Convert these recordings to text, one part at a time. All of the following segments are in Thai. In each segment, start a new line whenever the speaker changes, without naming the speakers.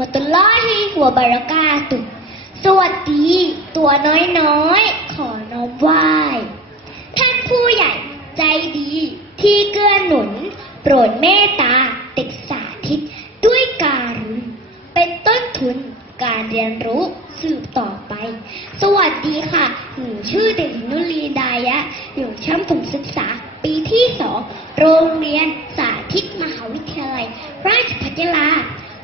มตุลลอฮิวบะเรากาตุสวัสดี ตัวน้อยๆ ขอน้อมไหว้ท่านผู้ใหญ่ใจดีที่เกื้อหนุน โปรดเมตตาเด็กสาธิต ด้วยการุณเป็นต้นทุนการเรียนรู้สืบต่อไป สวัสดีค่ะ หนูชื่อเด็กนุลีดายะ อยู่ชั้นประถมศึกษาปีที่สองโรงเรียนสาธิตมหาวิทยาลัย ราชภัฏยาลา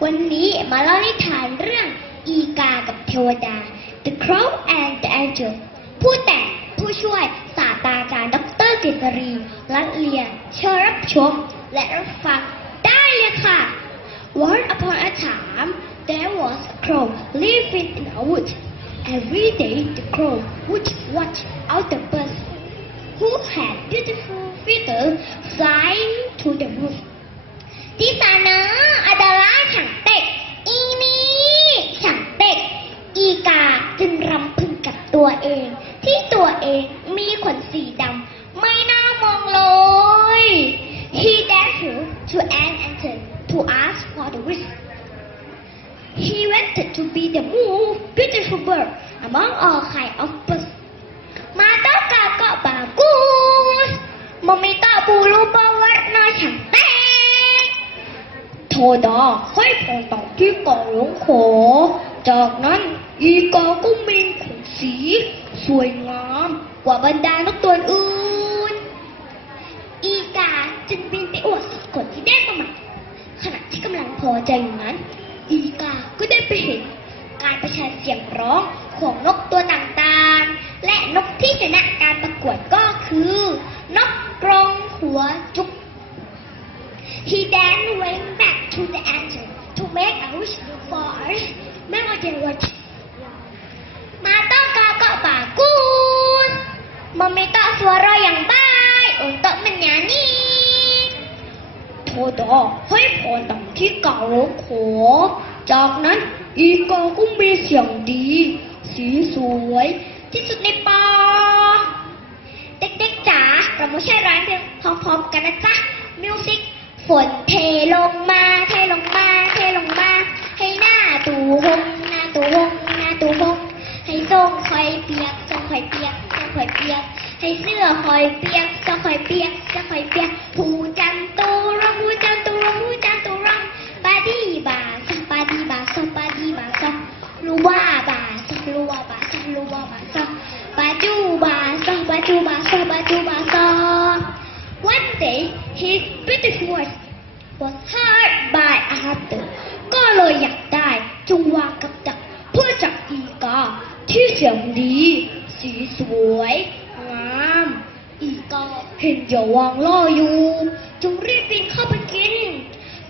วันนี้มาเล่านิทานเรื่องอีกากับเทวดา The Crow and the Angel ผู้แต่งผู้ช่วยศาสตราจารย์ดรกฤษรีรัตเรียนเชิญรับชม และรับฟังได้เลยค่ะ Once upon a time, there was a crow living in a wood. Every day, the crow would watch out the birds who had beautiful feathers fly to the roof. Di sana adalah cantik. Ini cantik. อีกาจึงรำพึงกับ ตัวเอง ที่ตัวเองมีขนสีดำไม่น่ามองเลย He therefore to an antler to ask for the wish. He wanted to be the most beautiful bird among all kinds of birds. Mata kakak bagus, meminta bulu berwarna cantik. โทดาให้พรต่อที่กาะหลวงขอจากนั้นอีกาก็มีข สี สวยงามกว่าบรรดานกตัวอื่น อีกาจึงบินไปอวดขนที่ได้มาใหม่ขณะที่กำลังพอใจอยู่นั้น อีกาก็ได้ไปเห็น การประชันเสียงร้องของนกตัวต่างๆ และนกที่ชนะการประกวดก็คือ นกกรงหัวจุก He then went back to the antler to make a wish for us. Memang what? Meminta suara yang baik untuk menyanyi. โทดาให้พรดังที่กล่าวร้องขอจากนั้นอีกาก็มีเสียงดี สีสวย ที่สุดในป่าเด็กๆจ๋าเรามาใช้ร้องเพลงพร้อมๆกันนะจ๊ะมิวสิกฝนเทลงมาเทลงมาเทลงมาให้หน้าตูหงหน้าตูหงหน้าตูหงให้ทรงคอยเปียกทรงคอยเปียก คอยเปียก ให้เสื้อคอยเปียกเสื้อคอยเปียกเสื้อคอยเปียกผู้จันตูรังผู้จันตูรังผู้จันตูรังปาดีบาซปาดีบาซปาดีบาซรู้ว่าบาซรู้ว่าบาซรู้ว่าบาซปาจูบาซปาจูบาซปาจูบาซ One day his beautiful voice was heard by a hunter ก็เลยอยากได้จงวางกับดักเพื่อจับอีกาที่เสียงดี สวย งาม อีกาเห็นอย่าวางล่ออยู่จึงรีบปีนเข้าไปกิน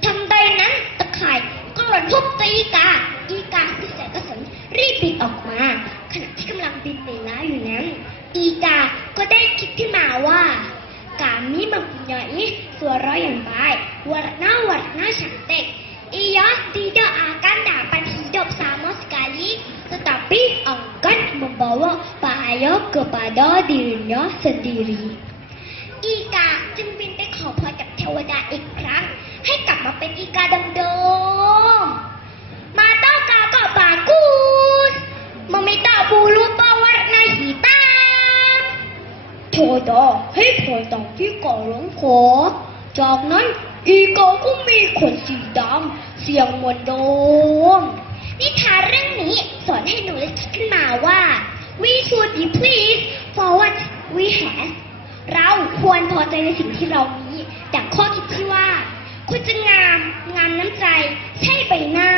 ทันใดนั้นตะข่ายก็หล่นทุบตีอีกา อีกาที่แสนกระสนรีบบินออกมา ขณะที่กำลังบินไปแล้วอยู่นั้น อีกาก็ได้คิดขึ้นมาว่า kami mempunyai suara yang baik, warna-warna cantik. Ia kepada dirinya sendiri. อีกาจึงบินไปขอพรกับเทวดาอีกครั้ง ให้กลับมาเป็นอีกาดังเดิมๆ Mata kakak bagus, meminta bulu berwarna hitam. โทดาให้พรต่อที่เก่อร้องขอ จากนั้นอีกาก็มีขนสีดำเสียงเหมือนโดมนิทานเรื่องนี้สอนให้หนูได้คิดขึ้นมาว่า we should be pleased for what we have เรา ควรพอใจในสิ่งที่เรามีแต่ข้อคิดที่ว่า คุณจะงามงามน้ำใจ ใช่ใบหน้า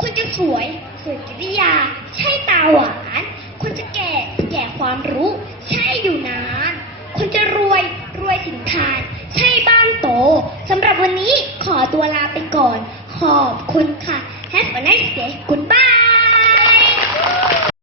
คุณจะสวยสวยกิริยา ใช่ตาหวาน คุณจะแก่แก่ความรู้ ใช่อยู่นานคุณจะรวยรวยสินทานใช่บ้านโตสำหรับวันนี้ขอตัวลาไปก่อน ขอบคุณค่ะ Have a nice day Goodbye